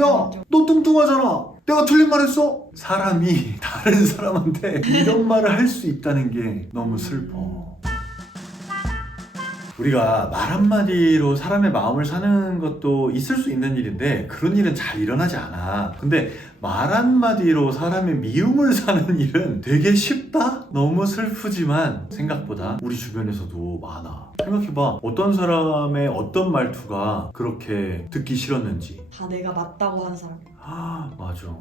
야, 너 뚱뚱하잖아. 내가 틀린 말 했어? 사람이 다른 사람한테 이런 말을 할 수 있다는 게 너무 슬퍼. 우리가 말 한마디로 사람의 마음을 사는 것도 있을 수 있는 일인데 그런 일은 잘 일어나지 않아. 근데 말 한마디로 사람의 미움을 사는 일은 되게 쉽다? 너무 슬프지만 생각보다 우리 주변에서도 많아. 생각해봐. 어떤 사람의 어떤 말투가 그렇게 듣기 싫었는지. 다 내가 맞다고 하는 사람. 아, 맞아.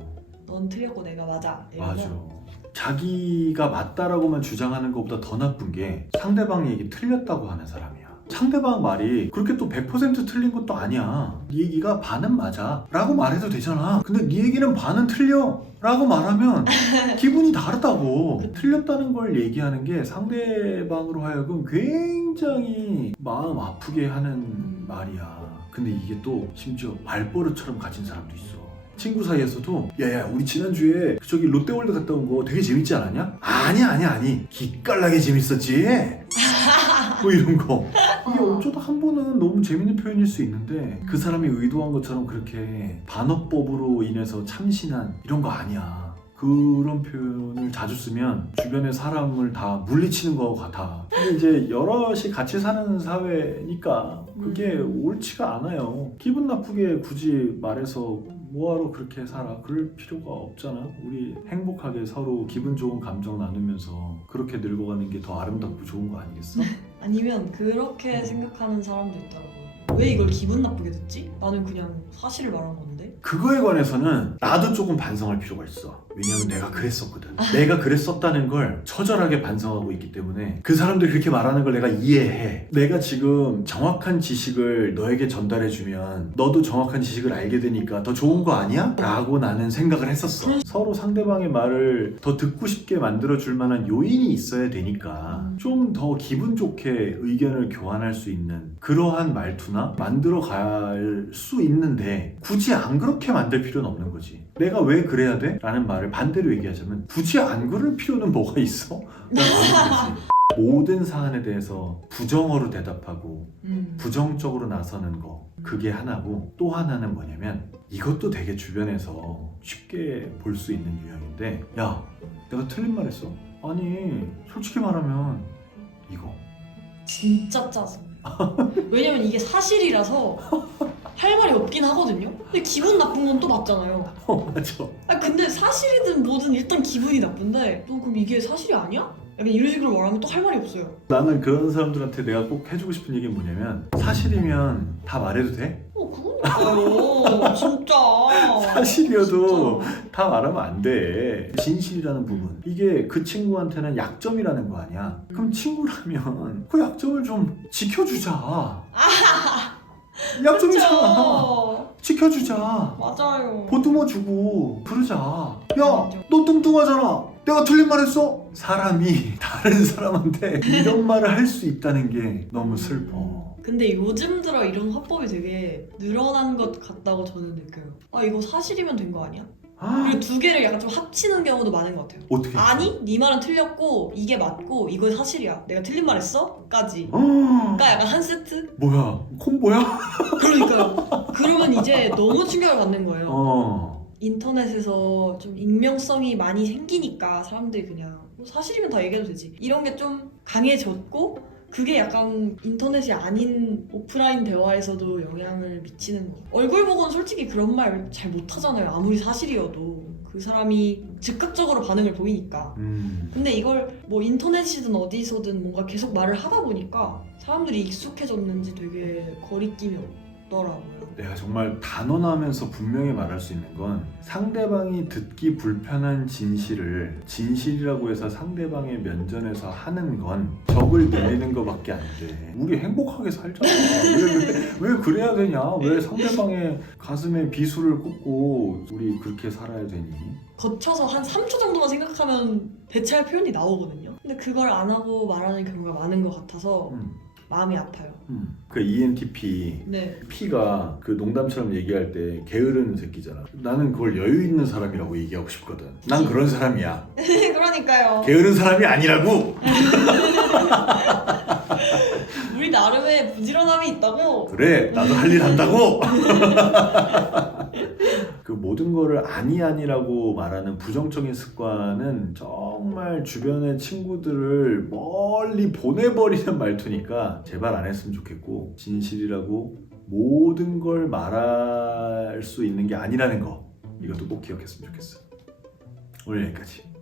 넌 틀렸고 내가 맞아. 이러면 맞아. 자기가 맞다라고만 주장하는 것보다 더 나쁜 게 상대방 얘기 틀렸다고 하는 사람이야. 상대방 말이 그렇게 또 100% 틀린 것도 아니야. 네 얘기가 반은 맞아. 라고 말해도 되잖아. 근데 네 얘기는 반은 틀려. 라고 말하면 기분이 다르다고. 틀렸다는 걸 얘기하는 게 상대방으로 하여금 굉장히 마음 아프게 하는 말이야. 근데 이게 또 심지어 말버릇처럼 가진 사람도 있어. 친구 사이에서도 야야 우리 지난주에 저기 롯데월드 갔다 온 거 되게 재밌지 않았냐? 아니야 아니야 아니 기깔나게 재밌었지 뭐 이런 거 이게 어쩌다 한 번은 너무 재밌는 표현일 수 있는데 그 사람이 의도한 것처럼 그렇게 반어법으로 인해서 참신한 이런 거 아니야 그런 표현을 자주 쓰면 주변의 사람을 다 물리치는 것 같아 근데 이제 여럿이 같이 사는 사회니까 그게 옳지가 않아요 기분 나쁘게 굳이 말해서 뭐하러 그렇게 살아? 그럴 필요가 없잖아. 우리 행복하게 서로 기분 좋은 감정 나누면서 그렇게 늙어가는 게 더 아름답고 좋은 거 아니겠어? 아니면 그렇게 생각하는 사람도 있더라고. 왜 이걸 기분 나쁘게 듣지? 나는 그냥 사실을 말한 건데. 그거에 관해서는 나도 조금 반성할 필요가 있어. 왜냐면 내가 그랬었거든. 내가 그랬었다는 걸 처절하게 반성하고 있기 때문에 그 사람들이 그렇게 말하는 걸 내가 이해해. 내가 지금 정확한 지식을 너에게 전달해주면 너도 정확한 지식을 알게 되니까 더 좋은 거 아니야? 라고 나는 생각을 했었어. 서로 상대방의 말을 더 듣고 싶게 만들어줄 만한 요인이 있어야 되니까 좀 더 기분 좋게 의견을 교환할 수 있는 그러한 말투나 만들어 갈 수 있는데 굳이 안 그렇게 만들 필요는 없는 거지. 내가 왜 그래야 돼? 라는 말을 반대로 얘기하자면 굳이 안 그럴 필요는 뭐가 있어? 라고 하는 거지. 모든 사안에 대해서 부정어로 대답하고 음. 부정적으로 나서는 거 그게 하나고 또 하나는 뭐냐면 이것도 되게 주변에서 쉽게 볼 수 있는 유형인데 야 내가 틀린 말 했어 아니 솔직히 말하면 이거 진짜 짜증. 왜냐면 이게 사실이라서 할 말이 없긴 하거든요. 근데 기분 나쁜 건 또 맞잖아요. 어 맞아 아 근데 사실이든 뭐든 일단 기분이 나쁜데 너 그럼 이게 사실이 아니야? 약간 이런 식으로 말하면 또 할 말이 없어요. 나는 그런 사람들한테 내가 꼭 해주고 싶은 얘기는 뭐냐면 사실이면 다 말해도 돼? 어 그러니까요. 진짜. 사실이어도. 다 말하면 안 돼. 진실이라는 부분. 이게 그 친구한테는 약점이라는 거 아니야. 그럼 친구라면 그 약점을 좀 지켜주자. 약점이잖아. 그쵸. 지켜주자. 맞아요. 보듬어 주고 그러자. 야, 너 뚱뚱하잖아. 내가 틀린 말 했어? 사람이 다른 사람한테 이런 말을 할 수 있다는 게 너무 슬퍼. 근데 요즘 들어 이런 화법이 되게 늘어난 것 같다고 저는 느껴요. 아 이거 사실이면 된 거 아니야? 아, 그리고 두 개를 약간 좀 합치는 경우도 많은 것 같아요. 어떻게? 아니, 네 말은 틀렸고 이게 맞고 이거 사실이야. 내가 틀린 말 했어? 까지. 어, 그러니까 약간 한 세트? 뭐야? 콤보야? 그러니까요. 그러면 이제 너무 충격을 받는 거예요. 어. 인터넷에서 좀 익명성이 많이 생기니까 사람들이 그냥 뭐 사실이면 다 얘기해도 되지. 이런 게 좀 강해졌고 그게 약간 인터넷이 아닌 오프라인 대화에서도 영향을 미치는 거. 얼굴 보고는 솔직히 그런 말 잘 못하잖아요. 아무리 사실이어도 그 사람이 즉각적으로 반응을 보이니까. 음. 근데 이걸 뭐 인터넷이든 어디서든 뭔가 계속 말을 하다 보니까 사람들이 익숙해졌는지 되게 거리낌이 없 더라고요. 내가 정말 단언하면서 분명히 말할 수 있는 건 상대방이 듣기 불편한 진실을 진실이라고 해서 상대방의 면전에서 하는 건 적을 늘리는 것밖에 안 돼. 우리 행복하게 살잖아. 왜, 왜, 왜 그래야 되냐? 왜 상대방의 가슴에 비수를 꽂고 우리 그렇게 살아야 되니? 거쳐서 한 3초 정도만 생각하면 대체할 표현이 나오거든요. 근데 그걸 안 하고 말하는 경우가 많은 것 같아서 음, 마음이 아파요. 음. 그 ENTP 네. P가 그 농담처럼 얘기할 때 게으른 새끼잖아. 나는 그걸 여유 있는 사람이라고 얘기하고 싶거든. 난 그런 사람이야. 그러니까요. 게으른 사람이 아니라고. 우리 나름의 부지런함이 있다고. 그래, 나도 할 일 한다고. 모든 거를 아니 아니라고 말하는 부정적인 습관은 정말 주변의 친구들을 멀리 보내버리는 말투니까 제발 안 했으면 좋겠고 진실이라고 모든 걸 말할 수 있는 게 아니라는 거 이것도 꼭 기억했으면 좋겠어. 오늘 여기까지.